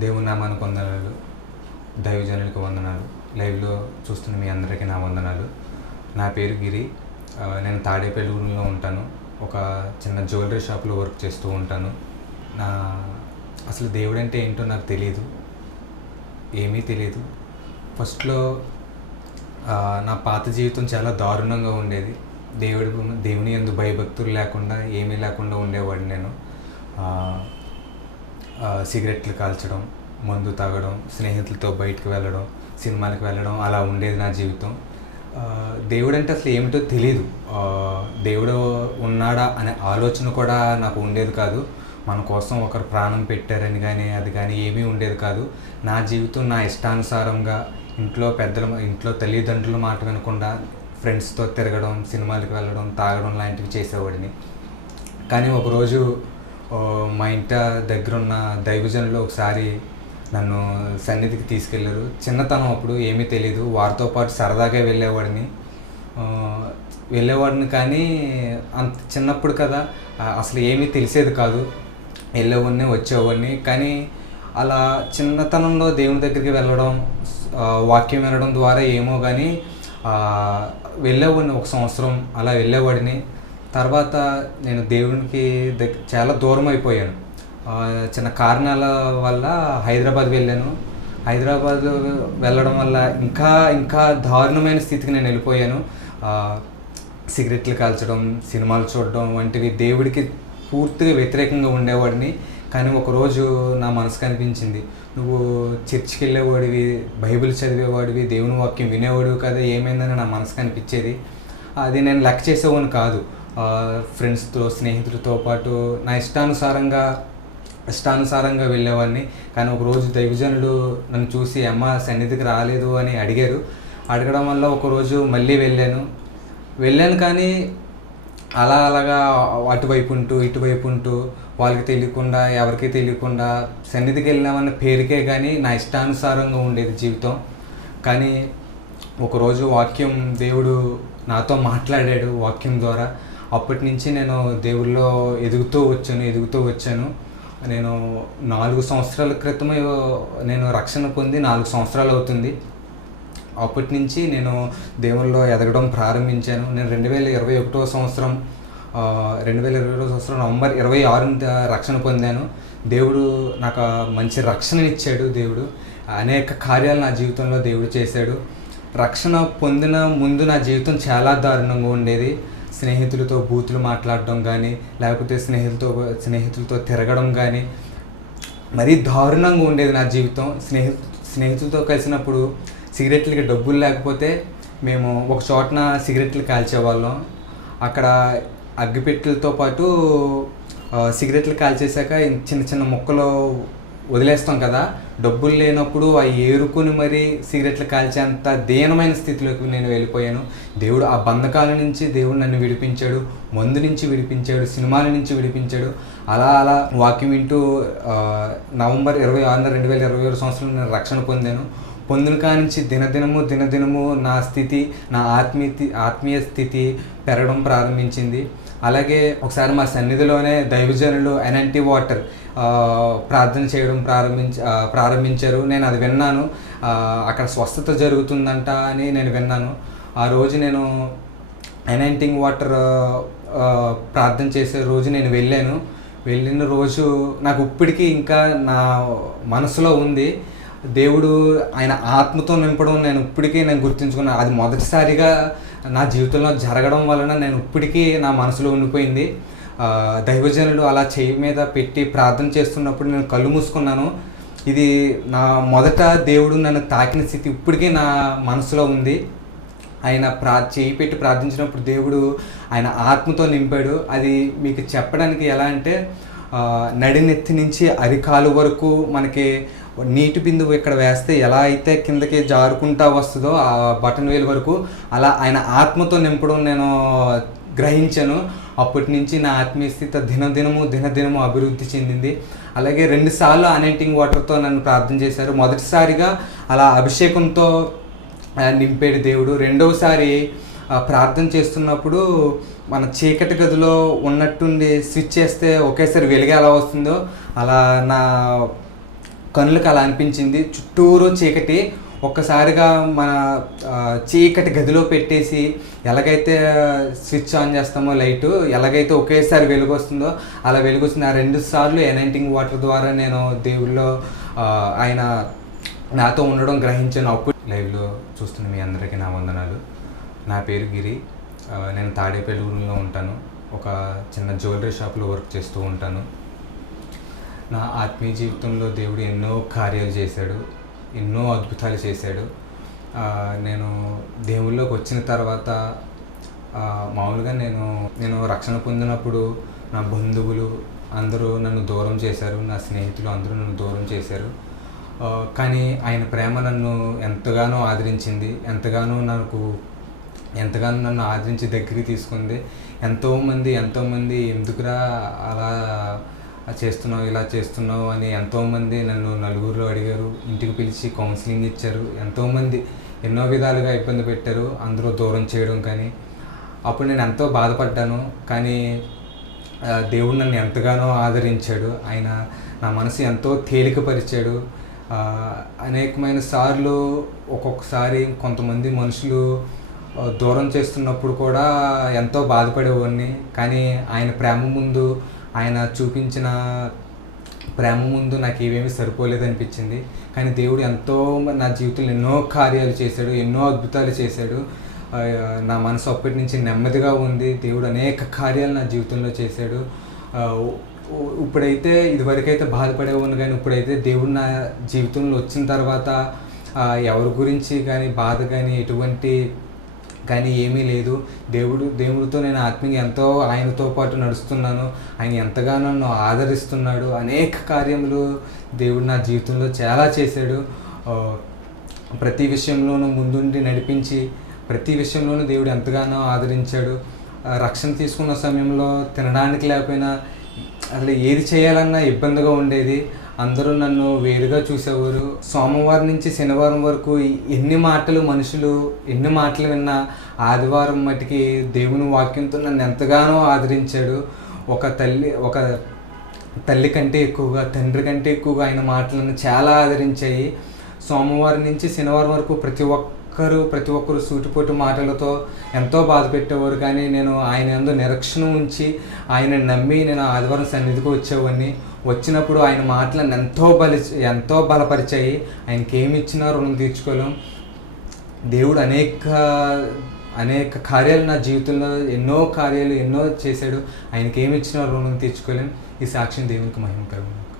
దేవుని నామానికి వందనాలు, దైవజనులకు వందనాలు. లైవ్లో చూస్తున్న మీ అందరికీ నా వందనాలు. నా పేరు గిరి. నేను తాడేపల్లిలో ఉంటాను. ఒక చిన్న జ్యువెలరీ షాప్లో వర్క్ చేస్తూ ఉంటాను. అసలు దేవుడు అంటే ఏంటో నాకు తెలియదు, ఏమీ తెలియదు. ఫస్ట్లో నా పాత జీవితం చాలా దారుణంగా ఉండేది. దేవుని యందు భయభక్తులు లేకుండా, ఏమీ లేకుండా ఉండేవాడిని నేను. సిగరెట్లు కాల్చడం, మందు తాగడం, స్నేహితులతో బయటకు వెళ్ళడం, సినిమాలకు వెళ్ళడం, అలా ఉండేది నా జీవితం. దేవుడు అంటే అసలు ఏమిటో తెలియదు. దేవుడు ఉన్నాడా అనే ఆలోచన కూడా నాకు ఉండేది కాదు. మన కోసం ఒకరు ప్రాణం పెట్టారని కానీ అది కానీ ఏమీ ఉండేది కాదు. నా జీవితం నా ఇష్టానుసారంగా ఇంట్లో తల్లిదండ్రుల మాట వినకుండా ఫ్రెండ్స్తో తిరగడం, సినిమాలకు వెళ్ళడం, తాగడం లాంటివి చేసేవాడిని. కానీ ఒకరోజు మా ఇంటి దగ్గర ఉన్న దైవజనులు ఒకసారి నన్ను సన్నిధికి తీసుకెళ్ళారు. చిన్నతనం అప్పుడు ఏమీ తెలియదు. వారితో పాటు సరదాగా వెళ్ళేవాడిని కానీ అంత చిన్నప్పుడు కదా, అసలు ఏమీ తెలిసేది కాదు. వెళ్ళేవాడిని, వచ్చేవాడిని. కానీ అలా చిన్నతనంలో దేవుని దగ్గరికి వెళ్ళడం, వాక్యం వినడం ద్వారా ఏమో కానీ వెళ్ళేవాడిని. 1 సంవత్సరం అలా వెళ్ళేవాడిని. తర్వాత నేను దేవునికి చాలా దూరం అయిపోయాను. చిన్న కారణాల వల్ల హైదరాబాద్ వెళ్ళాను. హైదరాబాద్ వెళ్ళడం వల్ల ఇంకా దారుణమైన స్థితికి నేను వెళ్ళిపోయాను. సిగరెట్లు కాల్చడం, సినిమాలు చూడడం వంటివి దేవుడికి పూర్తిగా వ్యతిరేకంగా ఉండేవాడిని. కానీ ఒకరోజు నా మనసుకు అనిపించింది, నువ్వు చర్చికి వెళ్ళేవాడివి, బైబిల్ చదివేవాడివి, దేవుని వాక్యం వినేవాడివి కదా, ఏమైందని నా మనసుకు అనిపించేది. అది నేను లెక్క చేసేవాడిని కాదు. ఫ్రెండ్స్తో, స్నేహితులతో పాటు నా ఇష్టానుసారంగా వెళ్ళేవాడిని. కానీ ఒకరోజు దైవజనులు నన్ను చూసి, అమ్మ సన్నిధికి రాలేదు అని అడగడం వల్ల ఒకరోజు మళ్ళీ వెళ్ళాను. కానీ అలాగా అటువైపు ఉంటూ వాళ్ళకి తెలియకుండా, ఎవరికి తెలియకుండా సన్నిధికి వెళ్ళామన్న పేరుకే కానీ నా ఇష్టానుసారంగా ఉండేది జీవితం. కానీ ఒకరోజు దేవుడు నాతో మాట్లాడాడు వాక్యం ద్వారా. అప్పటి నుంచి నేను దేవుళ్ళో ఎదుగుతూ వచ్చాను. నేను 4 సంవత్సరాల క్రితమే నేను రక్షణ పొంది 4 సంవత్సరాలు అవుతుంది. అప్పటి నుంచి నేను దేవుళ్ళో ఎదగడం ప్రారంభించాను. నేను 2021 సంవత్సరం నవంబర్ 26 రక్షణ పొందాను. దేవుడు నాకు మంచి రక్షణనిచ్చాడు. దేవుడు అనేక కార్యాలు నా జీవితంలో దేవుడు చేశాడు. రక్షణ పొందిన ముందు నా జీవితం చాలా దారుణంగా ఉండేది. స్నేహితులతో బూతులు మాట్లాడడం కానీ, లేకపోతే స్నేహితులతో తిరగడం కానీ మరీ దారుణంగా ఉండేది నా జీవితం. స్నేహితులతో కలిసినప్పుడు సిగరెట్లకి డబ్బులు లేకపోతే మేము ఒక చోటన సిగరెట్లు కాల్చేవాళ్ళం. అక్కడ అగ్గిపెట్టెలతో పాటు సిగరెట్లు కాల్చేసాక చిన్న చిన్న ముక్కలు వదిలేస్తాం కదా, డబ్బులు లేనప్పుడు అవి ఏరుకొని మరీ సిగరెట్లు కాల్చేంత దీనమైన స్థితిలోకి నేను వెళ్ళిపోయాను. దేవుడు ఆ బంధకాల నుంచి నన్ను విడిపించాడు, మందు నుంచి విడిపించాడు, సినిమాల నుంచి విడిపించాడు. అలా వాక్యం వింటూ నవంబర్ 26, 2021 సంవత్సరంలో నేను రక్షణ పొందిన కానించి దినదినము నా ఆత్మీయ స్థితి పెరగడం ప్రారంభించింది. అలాగే ఒకసారి మా సన్నిధిలోనే దైవజనులు ఎన్ఎన్టీ వాటర్ ప్రార్థన చేయడం ప్రారంభించారు. నేను అది విన్నాను. అక్కడ స్వస్థత జరుగుతుందంట అని నేను విన్నాను. ఆ రోజు నేను ఎన్ఎన్టీ వాటర్ ప్రార్థన చేసే రోజు నేను వెళ్ళిన రోజు నాకు ఇప్పటికీ ఇంకా నా మనసులో ఉంది. దేవుడు ఆయన ఆత్మతో నింపడం నేను గుర్తుంచుకున్నాను. అది మొదటిసారిగా నా జీవితంలో జరగడం వలన నేను ఇప్పటికీ నా మనసులో ఉండిపోయింది. దైవజనులు అలా చెయ్యి మీద పెట్టి ప్రార్థన చేస్తున్నప్పుడు నేను కళ్ళు మూసుకున్నాను. ఇది నా మొదట దేవుడు నన్ను తాకిన స్థితి ఇప్పటికీ నా మనసులో ఉంది. ఆయన చెయ్యి పెట్టి ప్రార్థించినప్పుడు దేవుడు ఆయన ఆత్మతో నింపాడు. అది మీకు చెప్పడానికి ఎలా అంటే, నడినెత్తి నుంచి అరికాలు వరకు మనకి నీటి బిందువు ఇక్కడ వేస్తే ఎలా అయితే కిందకి జారుకుంటా వస్తుందో ఆ బటన్ వేలు వరకు, అలా ఆయన ఆత్మతో నింపడం నేను గ్రహించాను. అప్పటి నుంచి నా ఆత్మీయ స్థితి దినదినము అభివృద్ధి చెందింది. అలాగే 2 సార్లు అనెంటింగ్ వాటర్తో నన్ను ప్రార్థన చేశారు. మొదటిసారిగా అలా అభిషేకంతో నింపేడు దేవుడు. రెండవసారి ప్రార్థన చేస్తున్నప్పుడు మన చీకటి గదిలో ఉన్నట్టుండి స్విచ్ చేస్తే ఒకేసారి వెలుగు ఎలా వస్తుందో అలా కనులకు అలా అనిపించింది. చుట్టూరు చీకటి, ఒక్కసారిగా మన చీకటి గదిలో పెట్టేసి ఎలాగైతే స్విచ్ ఆన్ చేస్తామో లైటు, ఎలాగైతే ఒకేసారి వెలుగు వస్తుందో అలా వెలుగు వస్తుంది. ఆ 2 సార్లు ఎనైటింగ్ వాటర్ ద్వారా నేను దేవుళ్ళో ఆయన నాతో ఉండడం గ్రహించాను. అప్పుడు లైవ్లో చూస్తున్న మీ అందరికీ నా వందనాలు. నా పేరు గిరి. నేను తాడేపల్లిగూడెంలో ఉంటాను. ఒక చిన్న జ్యువెలరీ షాప్లో వర్క్ చేస్తూ ఉంటాను. నా ఆత్మీయ జీవితంలో దేవుడు ఎన్నో కార్యాలు చేశాడు, ఎన్నో అద్భుతాలు చేశాడు. నేను దేవుళ్ళలోకి వచ్చిన తర్వాత మామూలుగా నేను రక్షణ పొందినప్పుడు నా బంధువులు అందరూ నన్ను దూరం చేశారు, నా స్నేహితులు అందరూ నన్ను దూరం చేశారు. కానీ ఆయన ప్రేమ నన్ను ఎంతగానో ఆదరించింది, ఎంతగానో నన్ను ఆదరించి దగ్గరికి తీసుకుంది. ఎంతోమంది ఎందుకురా అలా చేస్తున్నావు, ఇలా చేస్తున్నావు అని ఎంతోమంది నన్ను నలుగురిలో అడిగారు, ఇంటికి పిలిచి కౌన్సిలింగ్ ఇచ్చారు. ఎంతోమంది ఎన్నో విధాలుగా ఇబ్బంది పెట్టారు, అందరూ దూరం చేయడం. కానీ అప్పుడు నేను ఎంతో బాధపడ్డాను. కానీ దేవుడు నన్ను ఎంతగానో ఆదరించాడు. ఆయన నా మనసు ఎంతో తేలికపరిచాడు. అనేకమైన సార్లు ఒక్కొక్కసారి కొంతమంది మనుషులు దూరం చేస్తున్నప్పుడు కూడా ఎంతో బాధపడేవాడిని. కానీ ఆయన చూపించిన ప్రేమ ముందు నాకు ఏమేమి సరిపోలేదనిపించింది. కానీ దేవుడు నా జీవితంలో ఎన్నో కార్యాలు చేశాడు, ఎన్నో అద్భుతాలు చేశాడు. నా మనసు అప్పటి నుంచి నెమ్మదిగా ఉంది. దేవుడు అనేక కార్యాలు నా జీవితంలో చేశాడు. ఇప్పుడైతే ఇదివరకైతే బాధపడేవాడిని, కానీ ఇప్పుడైతే దేవుడు నా జీవితంలో వచ్చిన తర్వాత ఎవరి గురించి కానీ బాధ కానీ ఏమీ లేదు. దేవుడితో నేను ఆత్మీయంగా ఎంతో ఆయనతో పాటు నడుస్తున్నాను. ఆయన ఎంతగానో నన్ను ఆదరిస్తున్నాడు. అనేక కార్యములు దేవుడు నా జీవితంలో చాలా చేశాడు. ప్రతి విషయంలోనూ ముందుండి నడిపించి, ప్రతి విషయంలోనూ దేవుడు ఎంతగానో ఆదరించాడు. రక్షణ తీసుకున్న సమయంలో తినడానికి లేకపోయినా అసలు ఏది చేయాలన్నా ఇబ్బందిగా ఉండేది. అందరూ నన్ను వేరుగా చూసేవారు. సోమవారం నుంచి శనివారం వరకు ఎన్ని మాటలు విన్నా ఆదివారం మటుకి దేవుని వాక్యంతో నన్ను ఎంతగానో ఆదరించాడు. ఒక తల్లి కంటే ఎక్కువగా, తండ్రి కంటే ఎక్కువగా ఆయన మాటలను చాలా ఆదరించాయి. సోమవారం నుంచి శనివారం వరకు ప్రతి ఒక్కరు సూటిపోటు మాటలతో ఎంతో బాధ పెట్టేవారు. కానీ నేను ఆయన యందు నిరీక్షణ ఉంచి ఆయన నమ్మి నేను ఆదివారం సన్నిధికి వచ్చేవాడిని. వచ్చినప్పుడు ఆయన మాటలను ఎంతో బలపరిచాయి. ఆయనకి ఏమి ఇచ్చినా రుణం తీర్చుకోలేం. దేవుడు అనేక కార్యాలు నా జీవితంలో ఎన్నో చేశాడు. ఆయనకి ఏమి ఇచ్చినా రుణం తీర్చుకోలేం. ఈ సాక్ష్యం దేవునికి మహిమకరం.